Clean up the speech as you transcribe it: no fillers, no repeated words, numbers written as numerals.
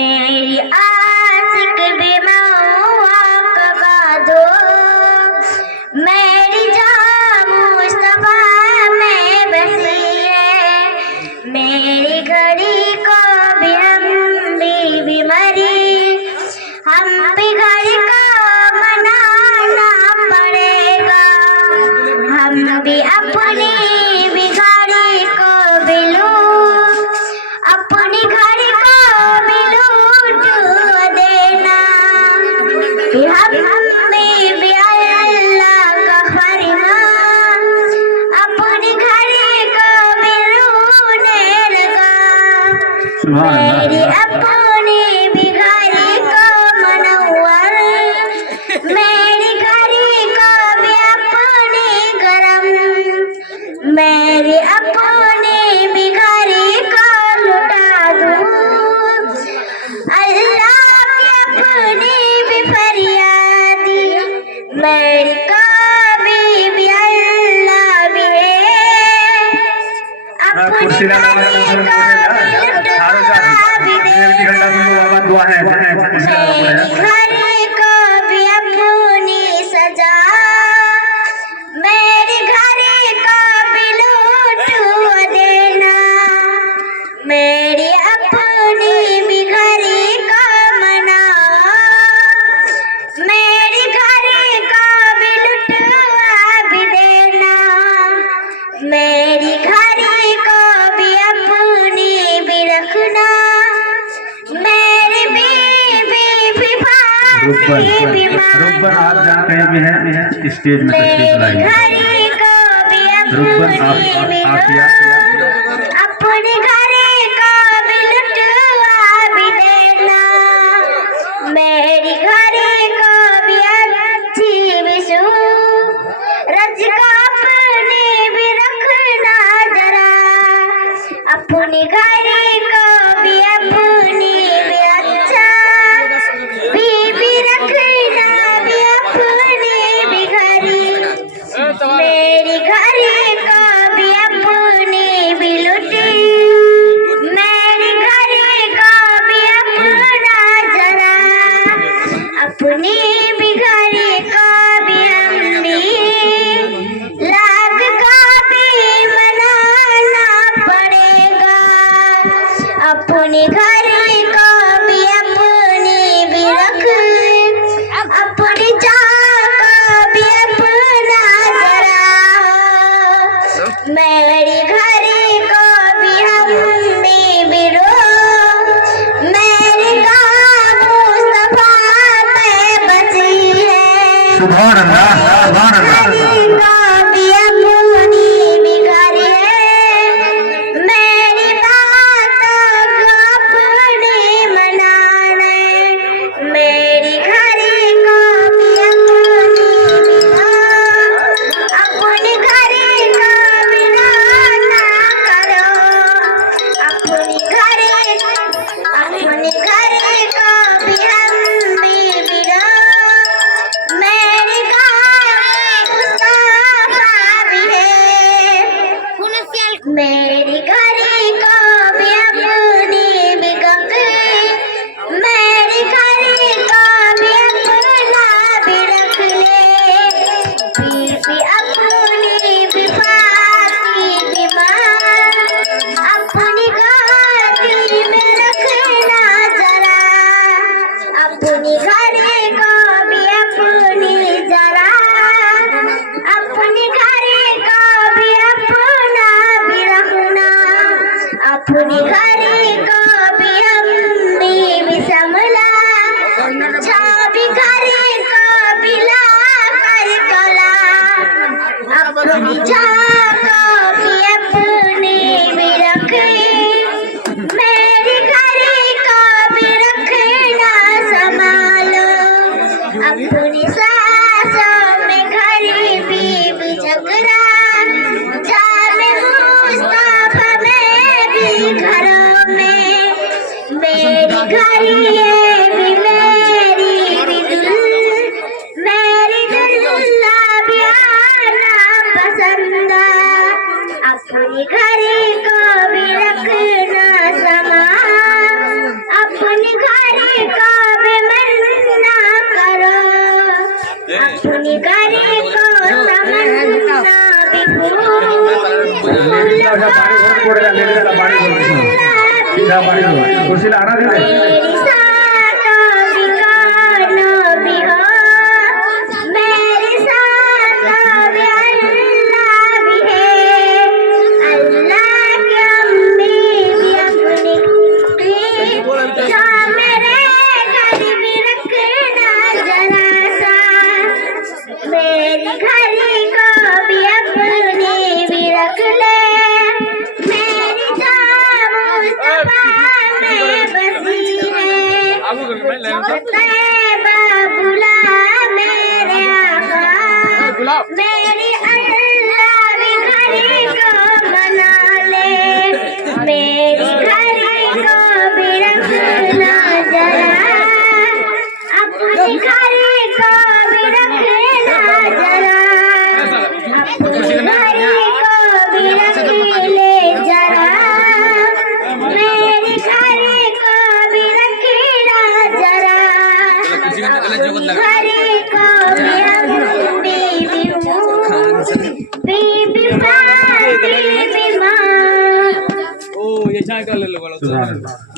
मेरी आशिक भी महुआ का दो, मेरी जान मुस्तफा में बसी है। मेरी घड़ी को भी हम भी मरी, हम भी घड़ी को मनाना पड़ेगा। हम भी अपनी भी घड़ी को भी लूट, अपनी घड़ी को भी लूट देना। कि हम में भी अल्लाह का फरमान, अपनी घड़ी को भी लूटने लगा। मेरी अपनी भी घड़ी को मनव्वर, मेरी घड़ी को भी अपनी गरम, मेरी अपनी भी घड़ी को लुटा दूं। अल्लाह की अपनी भी फरियादी, मेरी कभी भी अल्लाह भी है। अपनी घड़ी को भी मेरी घड़ी को भी अपनी सजा, मेरी घड़ी को भी लूट देना। मेरी अपनी भी घड़ी को मना, मेरी घड़ी को भी लुटवा भी देना। मेरी घड़ी को भी अपनी भी रखना, मेरी भी रुकबन आप जहाँ कहीं भी हैं स्टेज में तशरीफ लाइए। घड़ी को भी रुकबन अपनी भी आप अपनी घड़ी को भी लुटवा भी देना। मेरी घड़ी को भी अच्छी भी सूरज का अपनी भी रखना जरा। अपनी घड़ी को भी अपनी भी अच्छा भी रखना भी अपनी भी घड़ी। मेरी घड़ी को भी अपनी भी लुटी, मेरी घड़ी को भी अपना जरा। अपनी भी घड़ी को भी हम भी लाख का भी मनाना पड़ेगा। अपनी घड़ी को भी अपनी भी रख, अपनी जान को भी अपना जरा। मेरी घड़ी को भी हम भी रो, मेरी जान मुस्तफा में बची है। सुभान अल्लाह, सुभान अल्लाह। घड़ी को भी अपनी भी घड़ी है, मेरी बातों को अपनी मनाने। मेरी घड़ी को भी अपनी भी हो, अपनी घड़ी को भी ना करो। अपनी घड़ी को भी हम भी रो, मेरी मुस्तफा भी है। मेरी घड़ी को भी अपनी भी गंग, मेरी घड़ी को भी अपना भी रख ले। बीवी अपनी भी पाती भी मां, अपनी घड़ी में रखना जरा। अपनी घड़ी को भी अपनी जरा, अपनी घड़ी को भी अपना भी रखना। अपनी घड़ी को भी हम भी संभला, चाबी घड़ी को भी ला कर कला। अपनी जान को भी अपनी भी रखे, मेरी घड़ी को भी रखना संभालो। अपनी सांसों में घड़ी भी झगड़ा, जाने मुस्तफा में भी घरों में। मेरी घड़ी है भी मेरी भी दिल, मेरी दुल्ला भी आना पसंद। अपनी घड़ी को भी रखना समा, अपनी घड़ी कुर्सी आना दे दे मेरी साथ बिकाना भी हो, मेरे साथ भी अल्लाह भी है। अल्लाह के अम्मी भी अपनी जो मेरे घर भी रखना जरा सा, मेरी घर को भी अपनी भी रख ले। मेरी जान मुस्तफा में बसी है, तैयबा बुला मेरे आका, मेरी अल्लाह भी घर को मना ले। मेरी घर को भी रखना जरा, अपनी घर को भी रखना जरा, अपनी घर को भी रख ले जरा, मेरी घर को भी रखना जरा, अपनी घर को भी हम बीबी हूँ, बीबी माँ, बीबी माँ। ओ ये चाय कर ले लो बोलो सुभान अल्लाह।